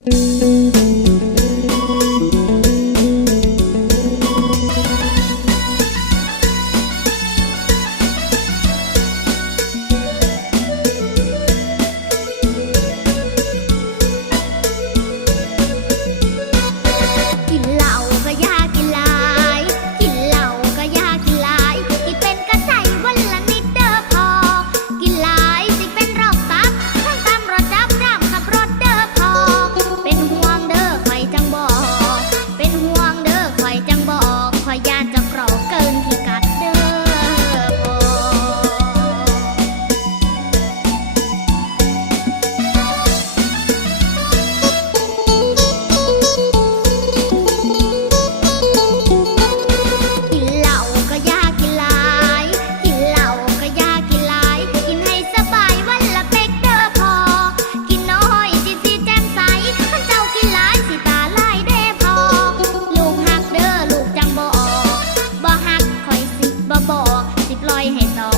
กินเหล้า ให้ต้อง